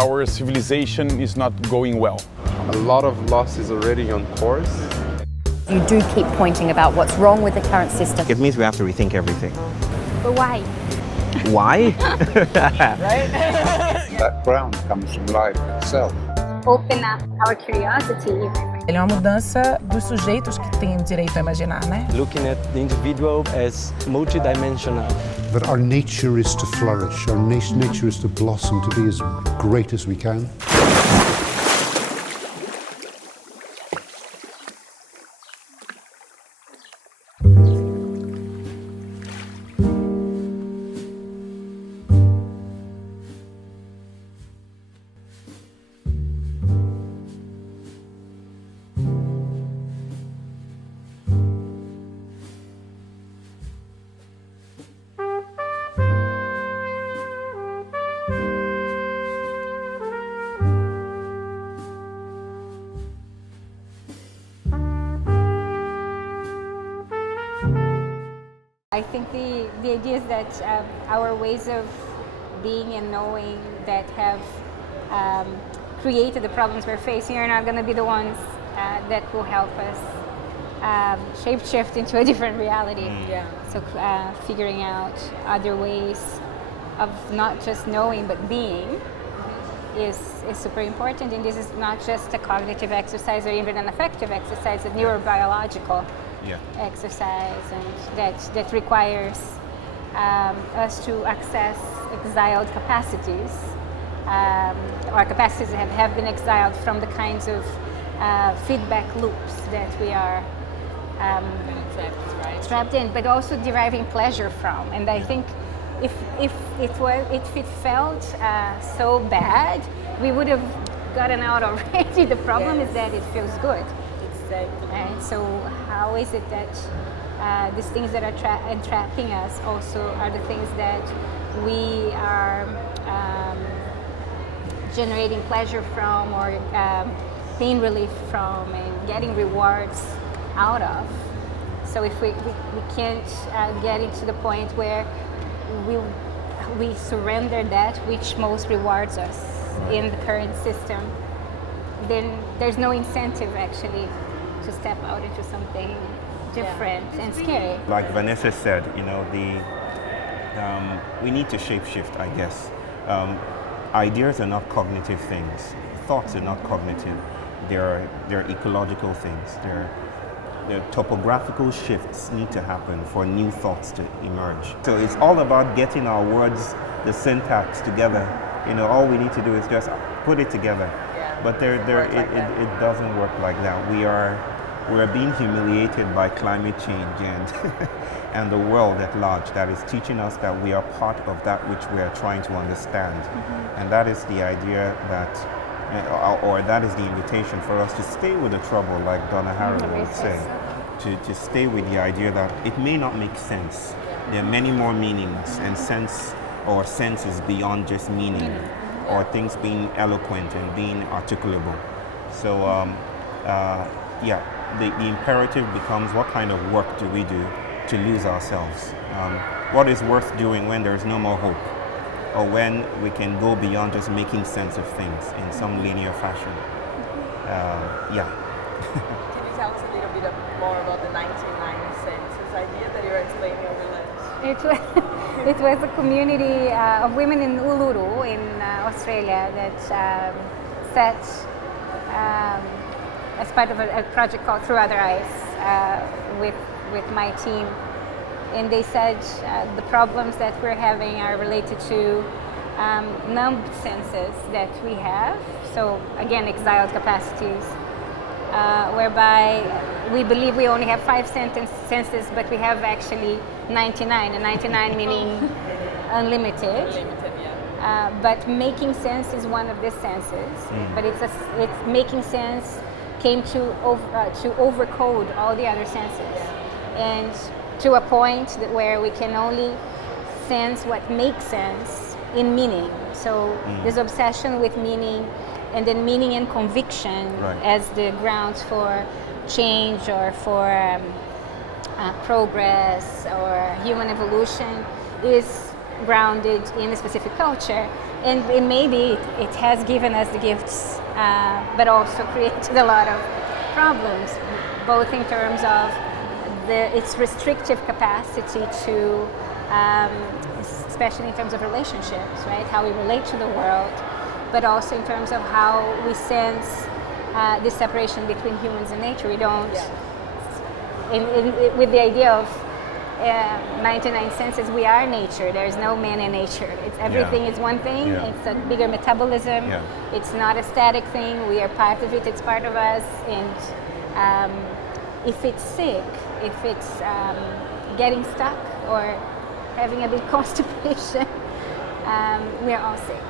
our civilization is not going well. A lot of loss is already on course. You do keep pointing about what's wrong with the current system. It means we have to rethink everything. But why? Why? That ground comes from life itself. Open up our curiosity even. Ele é uma mudança dos sujeitos que têm direito a imaginar, né? Looking at the individual as multidimensional. That our nature is to flourish, our nature is to blossom, to be as great as we can. I think the idea is that our ways of being and knowing that have created the problems we're facing are not going to be the ones that will help us shape-shift into a different reality. Yeah. So figuring out other ways of not just knowing but being is super important, and this is not just a cognitive exercise or even an affective exercise, a neurobiological exercise, and that requires us to access exiled capacities. Our capacities have been exiled from the kinds of feedback loops that we are trapped in, but also deriving pleasure from. And I think if it felt so bad, we would have gotten out already. The problem is that it feels good. Exactly. Right? So how is it that these things that are entrapping us also are the things that we are generating pleasure from, or pain relief from, and getting rewards out of? So if we can't get into the point where we surrender that which most rewards us in the current system, then there's no incentive actually to step out into something different and scary. Like Vanessa said, you know, we need to shapeshift, I guess. Ideas are not cognitive things. Thoughts are not cognitive. They're ecological things. Their topographical shifts need to happen for new thoughts to emerge. So it's all about getting our words, the syntax together. You know, all we need to do is just put it together. But it doesn't work like that. We're being humiliated by climate change and and the world at large that is teaching us that we are part of that which we are trying to understand. And that is the idea that, or that is the invitation for us to stay with the trouble, like Donna Haraway would say, to stay with the idea that it may not make sense. There are many more meanings and senses beyond just meaning, or things being eloquent and being articulable. So the imperative becomes, what kind of work do we do to lose ourselves? What is worth doing when there's no more hope, or when we can go beyond just making sense of things in some linear fashion? Can you tell us a little bit more about the 99 census idea that you're explaining over lunch? It was a community of women in Uluru in Australia that set, as part of a project called Through Other Eyes with my team, and they said the problems that we're having are related to numb senses that we have. So again, exiled capacities, whereby we believe we only have 5 senses, but we have actually 99, and 99 meaning unlimited. But making sense is one of the senses, but it's making sense came to overcode all the other senses, and to a point where we can only sense what makes sense in meaning. So this obsession with meaning, and then meaning and conviction as the grounds for change or for progress or human evolution is grounded in a specific culture. And maybe it has given us the gifts, but also created a lot of problems, both in terms of its restrictive capacity to, especially in terms of relationships, right? How we relate to the world, but also in terms of how we sense this separation between humans and nature. We don't, with the idea of 99 senses, we are nature. There's no man in nature. Everything is one thing. It's a bigger metabolism. It's not a static thing. We are part of it. It's part of us. And if it's sick, if it's getting stuck or having a big constipation, we are all sick.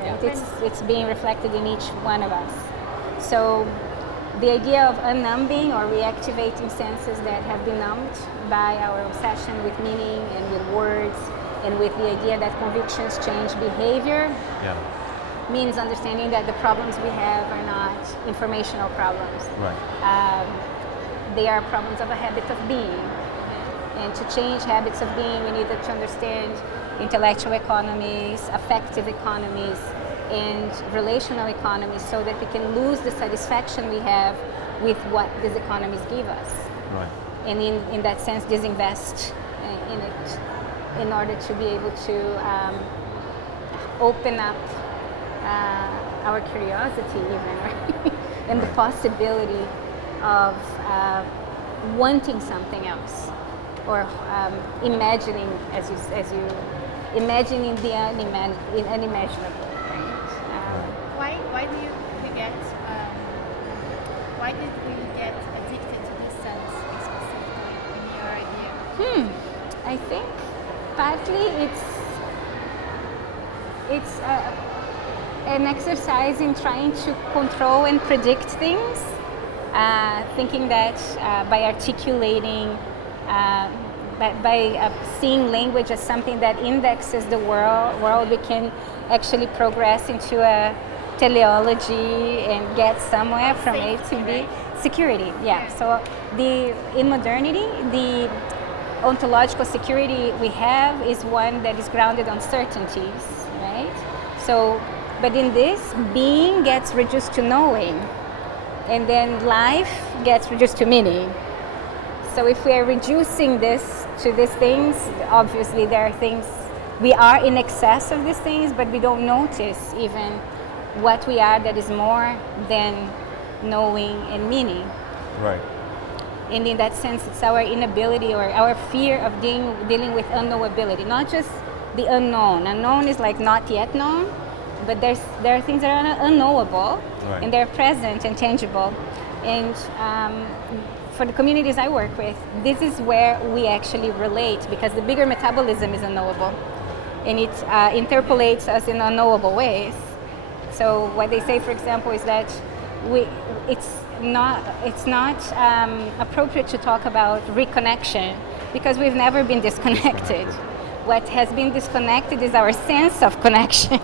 Right? It's being reflected in each one of us. So the idea of unnumbing or reactivating senses that have been numbed by our obsession with meaning and with words and with the idea that convictions change behavior means understanding that the problems we have are not informational problems. They are problems of a habit of being. And to change habits of being, we need to understand intellectual economies, affective economies, and relational economies, so that we can lose the satisfaction we have with what these economies give us. And in that sense, disinvest in it in order to be able to open up our curiosity even, right? And the possibility of wanting something else, or imagining, as you imagining the unimaginable. Why do you get? Why did we get addicted to this sense specifically in your idea? I think partly it's an exercise in trying to control and predict things, thinking that by articulating, by seeing language as something that indexes the world, we can actually progress into a teleology and get somewhere from A to B. Security, So in modernity, the ontological security we have is one that is grounded on certainties, right? So, but in this, being gets reduced to knowing, and then life gets reduced to meaning. So if we are reducing this to these things, obviously there are things, we are in excess of these things, but we don't notice even what we are that is more than knowing and meaning. And in that sense, it's our inability or our fear of dealing with unknowability, not just the unknown. Unknown is like not yet known, but there are things that are unknowable, and they're present and tangible. And for the communities I work with, this is where we actually relate, because the bigger metabolism is unknowable, and it interpolates us in unknowable ways. So what they say, for example, is that it's not appropriate to talk about reconnection, because we've never been disconnected. What has been disconnected is our sense of connection.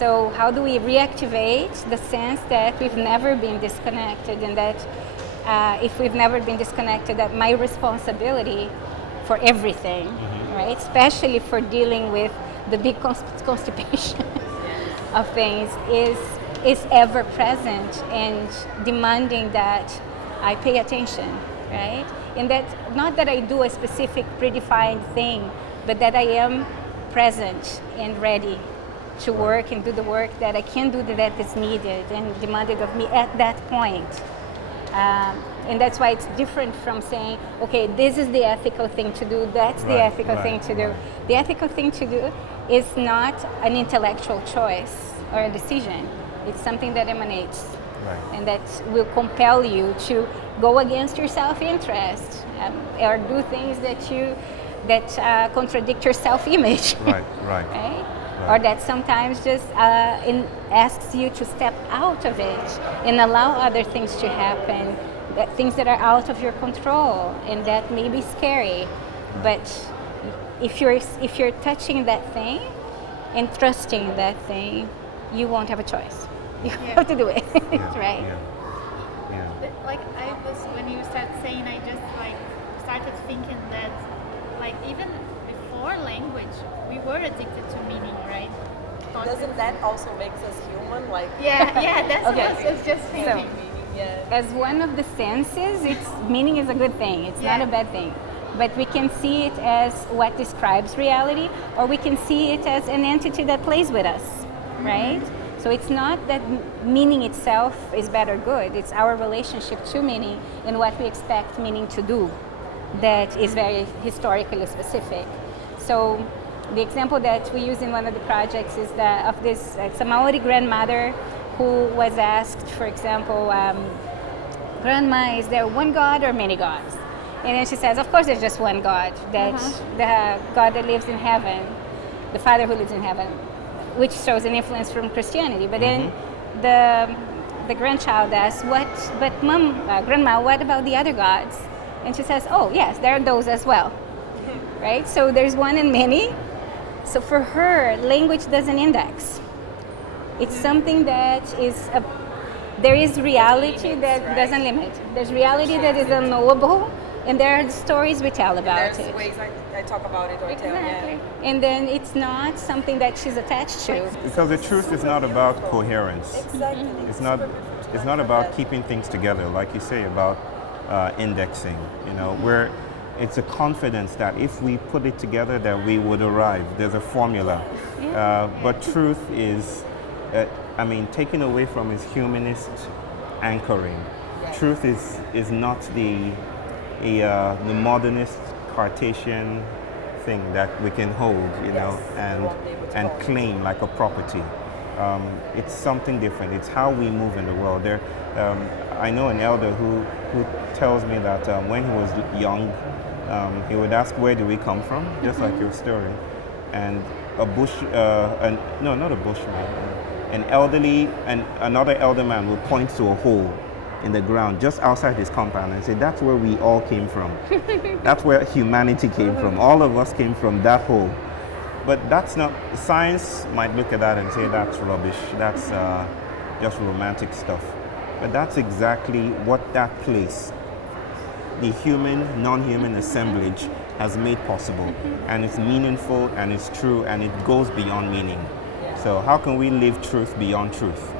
So how do we reactivate the sense that we've never been disconnected, and that if we've never been disconnected, that my responsibility for everything, right, especially for dealing with the big constipation of things, is ever present and demanding that I pay attention, right? And that not that I do a specific predefined thing, but that I am present and ready to work and do the work that I can do, that is needed and demanded of me at that point. And that's why it's different from saying, okay, this is the ethical thing to do, that's the ethical thing to do. The ethical thing to do is not an intellectual choice or a decision. It's something that emanates, and that will compel you to go against your self-interest, or do things that contradict your self-image, right? Or that sometimes just asks you to step out of it and allow other things to happen, things that are out of your control and that may be scary. But if you're touching that thing and trusting that thing, you won't have a choice. You have to do it, right? Like when you started saying, I just started thinking that even before before language, we were addicted to meaning, right? Doesn't that also make us human? Like yeah, that's Okay. what I was just thinking. As one of the senses, meaning is a good thing. It's not a bad thing. But we can see it as what describes reality, or we can see it as an entity that plays with us, right? So it's not that meaning itself is bad or good. It's our relationship to meaning and what we expect meaning to do that is very historically specific. So the example that we use in one of the projects is of this it's a Maori grandmother who was asked, for example, Grandma, is there one God or many gods? And then she says, of course there's just one God, that the God that lives in heaven, the Father who lives in heaven, which shows an influence from Christianity. But then the grandchild asks, Grandma, what about the other gods? And she says, oh yes, there are those as well, right? So there's one and many. So for her, language doesn't index. It's something that there is reality that doesn't limit. There's reality that is unknowable, and there are the stories we tell about there's it. ways I talk about it or tell. Yeah. And then it's not something that she's attached to. Because the truth is not about coherence. Exactly. It's not about keeping things together, like you say about indexing. You know, where it's a confidence that if we put it together, that we would arrive. There's a formula, but truth is, taken away from its humanist anchoring. Truth is not the modernist Cartesian thing that we can hold, and claim like a property. It's something different. It's how we move in the world. I know an elder who tells me that when he was young, he would ask, where do we come from? Just like your story. And not a bushman, another elder man would point to a hole in the ground just outside his compound and say, that's where we all came from. That's where humanity came from. All of us came from that hole. But that's not, science might look at that and say that's rubbish, that's just romantic stuff. But that's exactly what that place, the human, non-human assemblage, has made possible. And it's meaningful and it's true and it goes beyond meaning. So how can we live truth beyond truth?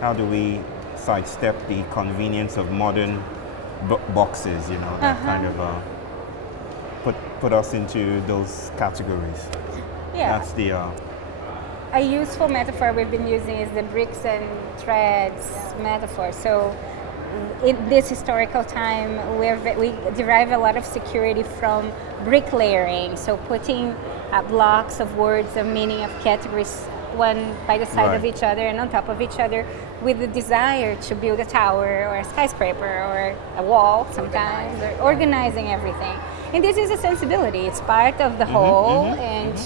How do we sidestep the convenience of modern boxes, that kind of put us into those categories? Yeah. That's the... A useful metaphor we've been using is the bricks and threads metaphor. So in this historical time, we derive a lot of security from bricklayering. So putting blocks of words, of meaning, of categories, one by the side of each other and on top of each other, with the desire to build a tower or a skyscraper or a wall sometimes, or organizing everything. And this is a sensibility. It's part of the whole, and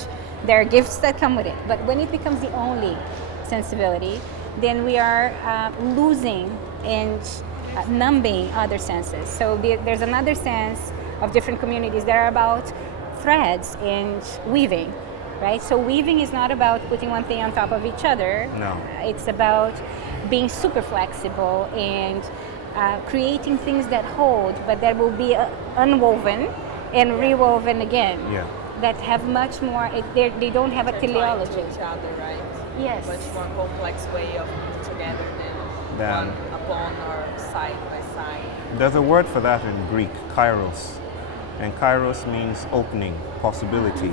there are gifts that come with it. But when it becomes the only sensibility, then we are losing and numbing other senses. So there's another sense of different communities that are about threads and weaving, right? So weaving is not about putting one thing on top of each other. No. It's about being super flexible and creating things that hold, but that will be unwoven and rewoven again. Yeah. That have much more, they don't have a teleology. To each other, right? Yes. Much more complex way of putting together than one upon or side by side. There's a word for that in Greek, kairos. And kairos means opening, possibility.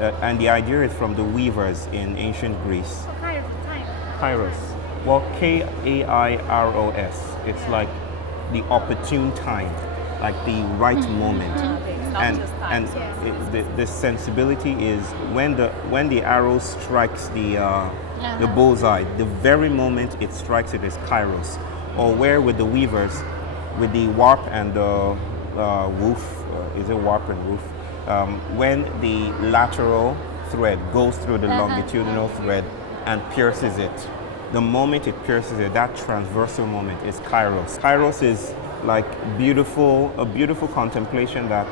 And the idea is from the weavers in ancient Greece. So kind of time. Kairos. Well, K-A-I-R-O-S. It's like the opportune time, like the right moment. It's not just time. The sensibility is when the arrow strikes the bullseye, the very moment it strikes it is kairos. Or where with the weavers, with the warp and the woof, is it warp and woof? When the lateral thread goes through the longitudinal thread and pierces it, the moment it pierces it, that transversal moment is kairos. Kairos is like a beautiful contemplation that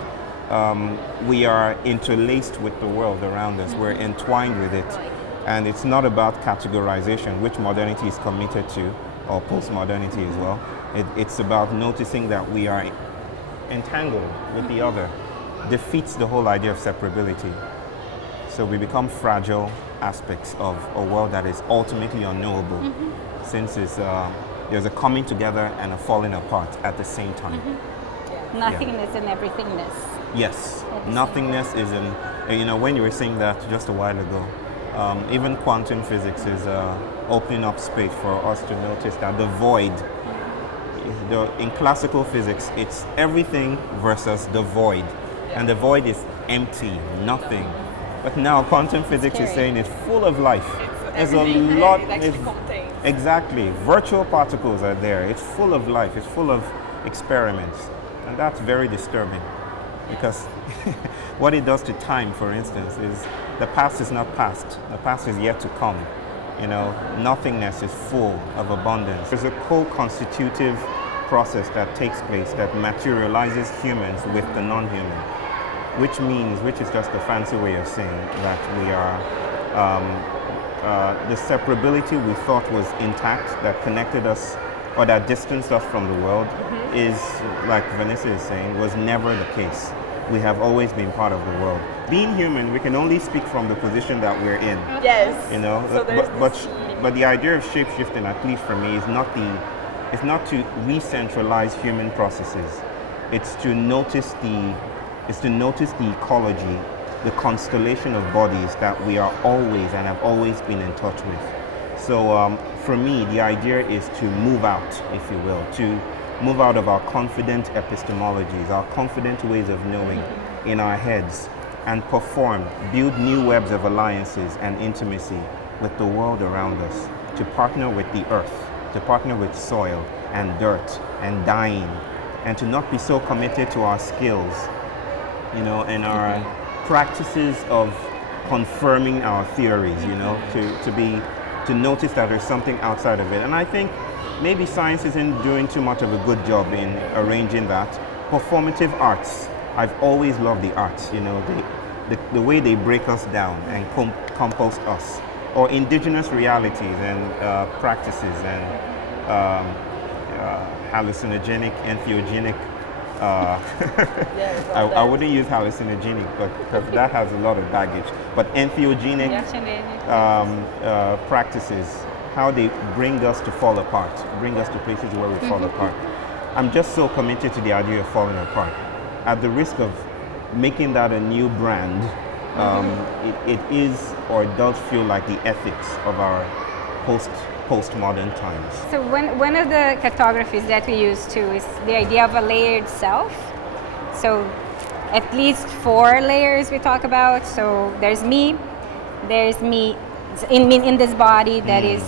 we are interlaced with the world around us. We're entwined with it. And it's not about categorization, which modernity is committed to, or postmodernity as well. It's about noticing that we are entangled with the other. defeats the whole idea of separability. So we become fragile aspects of a world that is ultimately unknowable, since there's a coming together and a falling apart at the same time. Nothingness and everythingness. Yes, nothingness is when you were saying that just a while ago, even quantum physics is opening up space for us to notice that the void, in classical physics, it's everything versus the void. And the void is empty, nothing. But now quantum physics is saying it's full of life. There's a lot. Exactly. Virtual particles are there. It's full of life. It's full of experiments. And that's very disturbing, because what it does to time, for instance, is the past is not past. The past is yet to come. Nothingness is full of abundance. There's a co-constitutive process that takes place that materializes humans with the non-human, which is just a fancy way of saying that we are, the separability we thought was intact, that connected us or that distanced us from the world, is, like Vanessa is saying, was never the case. We have always been part of the world. Being human, we can only speak from the position that we're in. Yes. So but the idea of shape-shifting, at least for me, is not to re-centralize human processes. It's to notice the ecology, the constellation of bodies that we are always and have always been in touch with. So for me, the idea is to move out, if you will, to move out of our confident epistemologies, our confident ways of knowing in our heads, and build new webs of alliances and intimacy with the world around us, to partner with the earth, to partner with soil and dirt and dying, and to not be so committed to our skills, and our practices of confirming our theories, to notice that there's something outside of it. And I think maybe science isn't doing too much of a good job in arranging that. Performative arts, I've always loved the arts, the way they break us down and compost us, or indigenous realities and practices and hallucinogenic, entheogenic. I wouldn't use hallucinogenic, because that has a lot of baggage. But entheogenic practices, how they bring us to fall apart, bring us to places where we fall apart. I'm just so committed to the idea of falling apart. At the risk of making that a new brand, it is or does feel like the ethics of our postmodern times. So one of the cartographies that we use too is the idea of a layered self. So at least 4 layers we talk about. So there's me in this body that is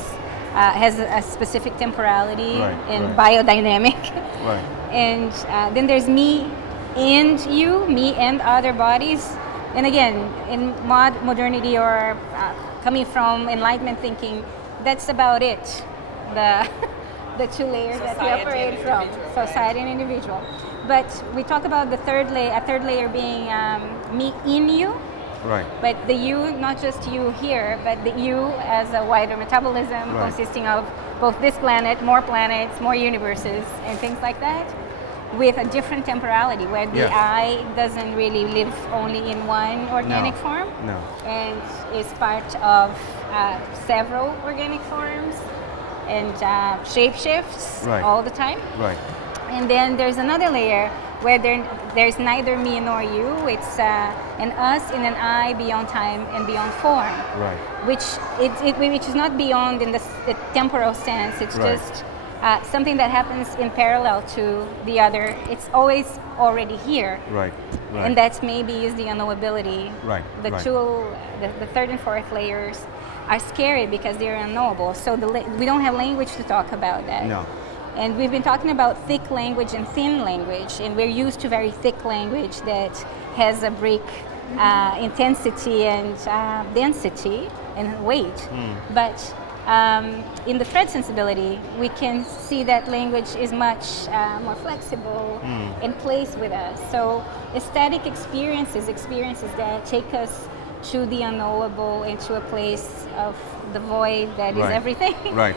has a specific temporality and biodynamic. Right. And then there's me and you, me and other bodies. And again, in modernity or coming from Enlightenment thinking, that's about it. The 2 layers that we operate from, society and individual. But we talk about the third layer, a third layer being me in you. Right. But the you, not just you here, but the you as a wider metabolism consisting of both this planet, more universes, and things like that, with a different temporality where the I doesn't really live only in one organic form, and is part of several organic forms and shape shifts all the time. Right. And then there's another layer where there's neither me nor you. It's an us in an I beyond time and beyond form. Right. Which is not beyond in the temporal sense. It's just something that happens in parallel to the other. It's always already here. Right. And that's maybe is the unknowability. Right. The third and fourth layers are scary because they're unknowable. So we don't have language to talk about that. No. And we've been talking about thick language and thin language, and we're used to very thick language that has a break intensity and density and weight. But in the thread sensibility, we can see that language is much more flexible and plays with us. So aesthetic experiences that take us to the unknowable and to a place of the void that is everything. Right.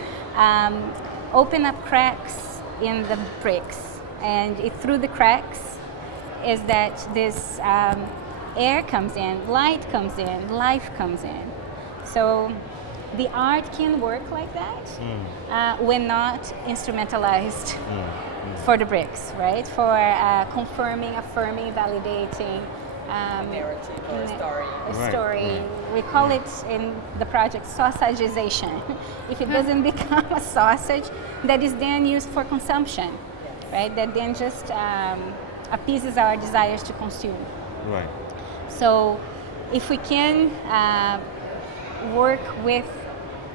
Open up cracks in the bricks, and through the cracks is that this air comes in, light comes in, life comes in. So the art can work like that when not instrumentalized for the bricks, right? For confirming, affirming, validating. A narrative or a story. A story. We call it in the project sausagization. If it doesn't become a sausage that is then used for consumption, right? That then just appeases our desires to consume. Right. So if we can work with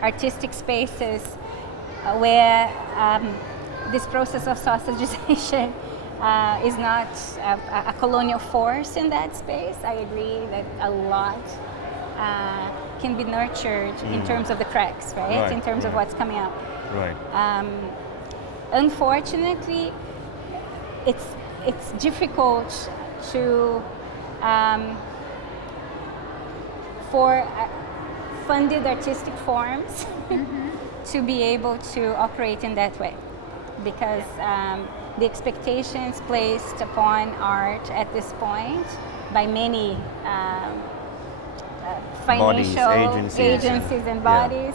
artistic spaces where this process of sausagization is not a colonial force in that space, I agree that a lot can be nurtured in terms of the cracks, right? In terms of what's coming up. Right. Unfortunately, it's difficult to for funded artistic forms to be able to operate in that way, because the expectations placed upon art at this point by many financial agencies and bodies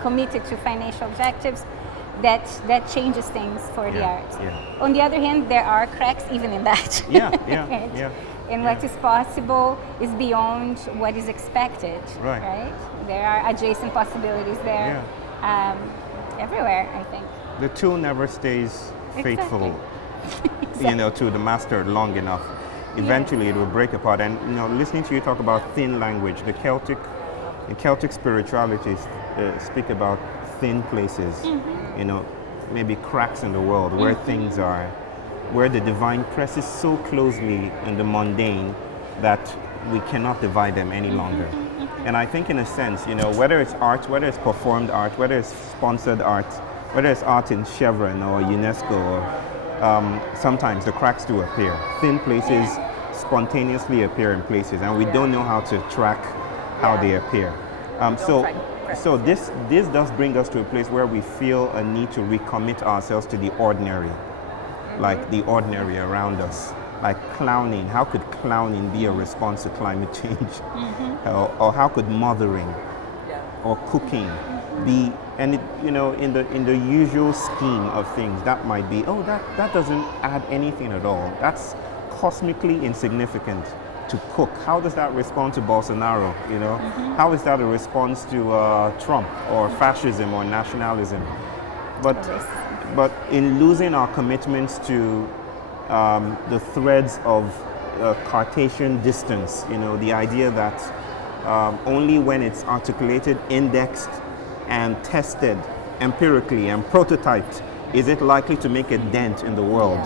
committed to financial objectives, that changes things for the art. On the other hand, there are cracks even in that. And what is possible is beyond what is expected. Right? There are adjacent possibilities there everywhere, I think. The tool never stays faithful, you know, to the master long enough. Eventually, it will break apart. And you know, listening to you talk about thin language, the Celtic spiritualities speak about thin places. You know, maybe cracks in the world where things are, where the divine presses so closely in the mundane that we cannot divide them any longer. And I think, in a sense, you know, whether it's art, whether it's performed art, whether it's sponsored art, whether it's art in Chevron or UNESCO, or sometimes the cracks do appear. Thin places spontaneously appear in places, and we don't know how to track how they appear. So this does bring us to a place where we feel a need to recommit ourselves to the ordinary, like the ordinary around us. Like clowning, how could clowning be a response to climate change? Or how could mothering or cooking be, and it, you know, in the usual scheme of things, that might be, oh, that doesn't add anything at all. That's cosmically insignificant to cook. How does that respond to Bolsonaro? You know, how is that a response to Trump or fascism or nationalism? But in losing our commitments to the threads of Cartesian distance, you know, the idea that only when it's articulated, indexed, and tested empirically and prototyped is it likely to make a dent in the world.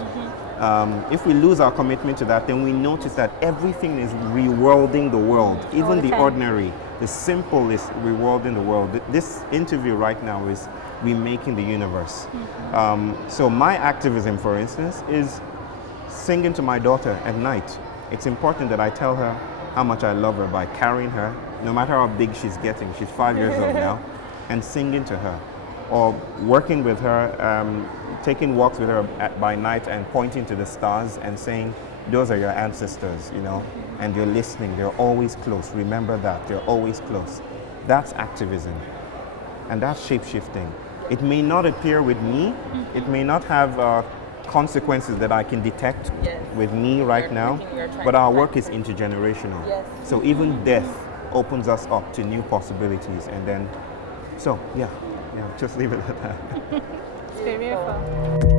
If we lose our commitment to that, then we notice that everything is reworlding the world, even the ordinary. The simple is reworlding the world. This interview right now is remaking the universe. So my activism, for instance, is singing to my daughter at night. It's important that I tell her how much I love her by carrying her, no matter how big she's getting. She's 5 years old now, and singing to her, or working with her, taking walks with her by night and pointing to the stars and saying, those are your ancestors, you know, and you're listening. They're always close. Remember that. They're always close. That's activism, and that's shape-shifting. It may not appear with me. It may not have consequences that I can detect with me right now, but our work is intergenerational. So even death opens us up to new possibilities, and then, so yeah, just leave it at that. It's very beautiful.